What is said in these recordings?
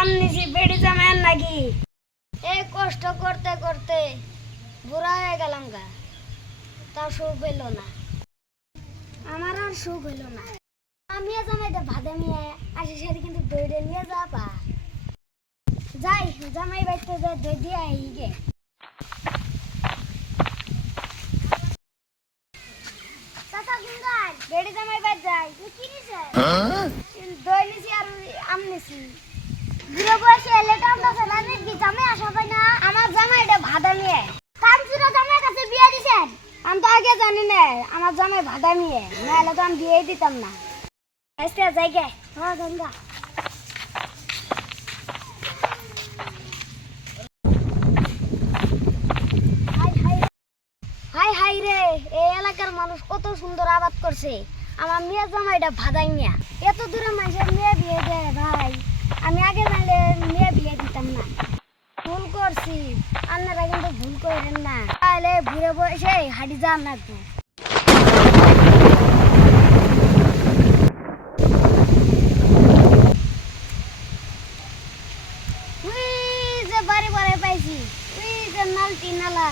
কম নিছি বেড়ি জামাই নাকি এই কষ্ট করতে করতে বুড়া হয়ে গেলাম গা তাও সুখ হইল না আমার আর সুখ হইল না আমি জামাইটা ভাদে নিয়ে আসি সারি কিন্তু দইটা নিয়ে যাবা যাই জামাই বাইতে যা দই দিয়ে আই গে চাচা গুঙ্গার বেড়ি জামাই বাইতে যাই তুই কি নিছে দই নিছি আর আম নিছি বুড়ো বয়সে এলে কাম দাসে না কি জামাই আসা পাই না আমার জামাইটা ভাদা নিয়ে কামচুরা জামাই কাছে বিয়ে দিছেন আমি তো আগে জানি না আমার জামাই ভাদা নিয়ে নাহলে তো আমি বিয়ে দিতাম না আজকে যাই গে হ্যাঁ গঙ্গা হাই হাই রে এই এলাকার মানুষ কত সুন্দর আবাদ করছে আমার মেয়ে জামাইটা ভাদাই মিয়া এত দূরে মানুষের মেয়ে বিয়ে দেয় ভাই আমি আগে জানলে মেয়ে বিয়ে দিতাম না ভুল করছি আপনারা কিন্তু ভুল করেন না তাহলে ঘুরে বসে হাঁটি যান না তো বাড়ি বাড়ি পাইছি তুই যে নালটি নালা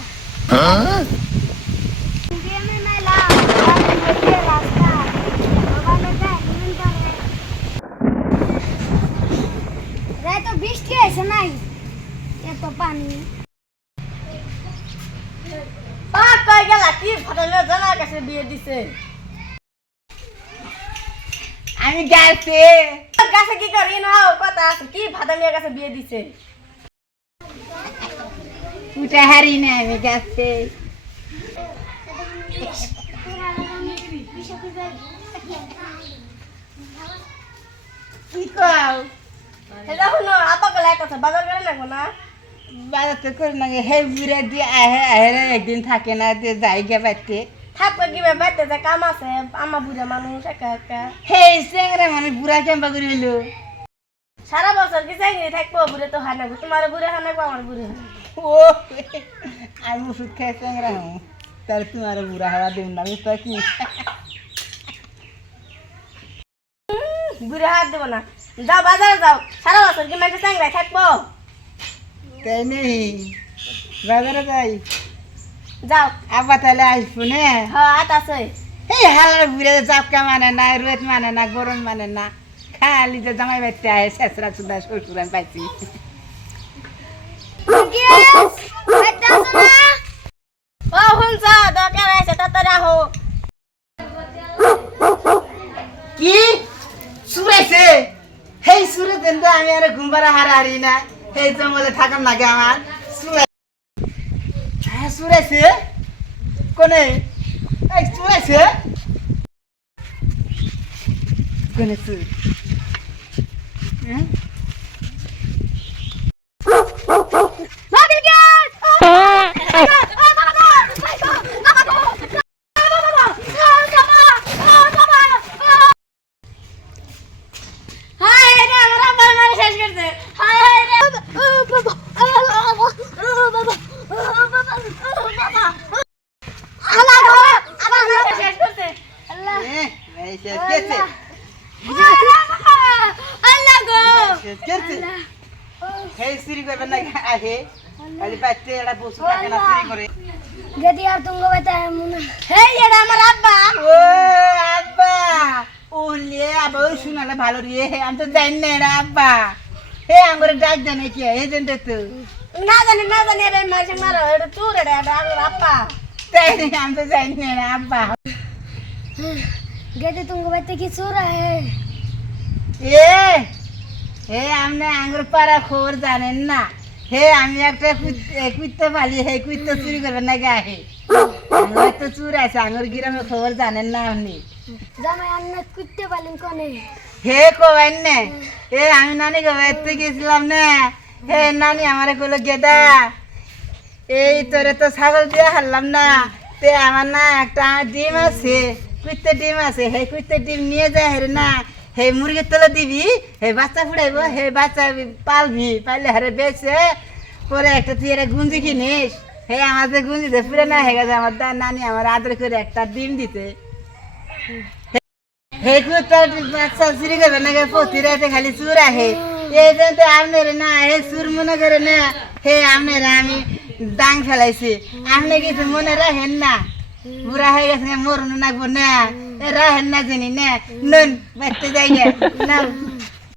বৃষ্টি আছে নাই এত পানি বিয়ে দিছে আমি গাছে গাছে কি করি না কথা আছে কি ভাদা নিয়ে গাছে বিয়ে দিছে উঠে হারি না আমি গাছে কি কও হেলা হলো আপা গলা কথা বাজার করে লাগবো না বাজার তো করে না হে বুড়া দিয়ে আহে আহে একদিন থাকে না দিয়ে যাই গে বাইতে থাকবে কি বাইতে যা কাম আছে আমার বুড়া মানুষ একা একা হে চেংরা মানে বুড়া কেমবা করে হইলো সারা বছর কি চেংড়ি থাকবো বুড়ে তো হয় না তোমার বুড়ে হয় না আমার বুড়ে ও আমি ওষুধ খাই চেংরা হম তার তোমার বুড়া হওয়া দেব না বুঝতে কি বুড়া হাত দেবো না যাও বাজারে যাও সারা বছর কি মাঝে চেংড়ায় থাকবো তাই নেই বাজারে যাই যাও আব্বা তাহলে আসবো না হ্যাঁ আট আছে এই হালার বুড়ে চাপকা মানে না রোদ মানে না গরম মানে না খালি যে জামাই বাড়তে আয় শেষরা চুদা শ্বশুর আমি পাইছি ও শুনছ দরকার আছে তাড়াতাড়ি আহো কি সুরেছে হেই সুরে দেন তো আমি আর ঘুমবারা হারাহারি না এই জঙ্গলে থাকার লাগে আমার হ্যাঁ সুরেছে কোনে এই সুরেছে কোনে সুর ভালো রে আমি তো জানি না আব্বা হে আমার ডাক দেন কি এজেন্ট তো না জানি রে মাঝে মারো এটা চুর রে আব্বা তাই আমি তো জানি না আব্বা গেতে তুমি বাইতে কি চোর আহে হে আমনে আঙ্গুর পাড়া খবর জানেন না হে আমি একটা কুত্তে পালি হে কুত্তে চুরি করবেন না গে আহে আমার তো চুর আছে আঙ্গুর গ্রামে খবর জানেন না আপনি জামাই আন্না কুত্তে পালেন কোনে হে কবেন না এ আমি নানি গোবাইতে গেছিলাম না হে নানি আমারে কইলো গেদা এই তোরে তো ছাগল দিয়ে হারলাম না তে আমার না একটা ডিম আছে কুত্তে ডিম আছে হে কুত্তে ডিম নিয়ে যায় হেরে না হে মুরগির তলে দিবি হে বাচ্চা ফুটাইব হে বাচ্চা পালবি পাইলে হারে বেচে পরে একটা তুই একটা গুঞ্জি কিনিস হে আমার যে গুঞ্জি দে পুরে না হয়ে গেছে আমার নানি আমার আদর করে একটা ডিম দিতে হে কুত্তার বাচ্চা চুরি করবে না প্রতি রাতে খালি চুর আহে এই যে তো আপনার না হে সুর মনে করে না হে আপনার আমি দাং ফেলাইছি আপনি কিছু মনে রাখেন না বুড়া হয়ে গেছে মরুন না রাখেন না জানি না নুন বাড়তে যাই না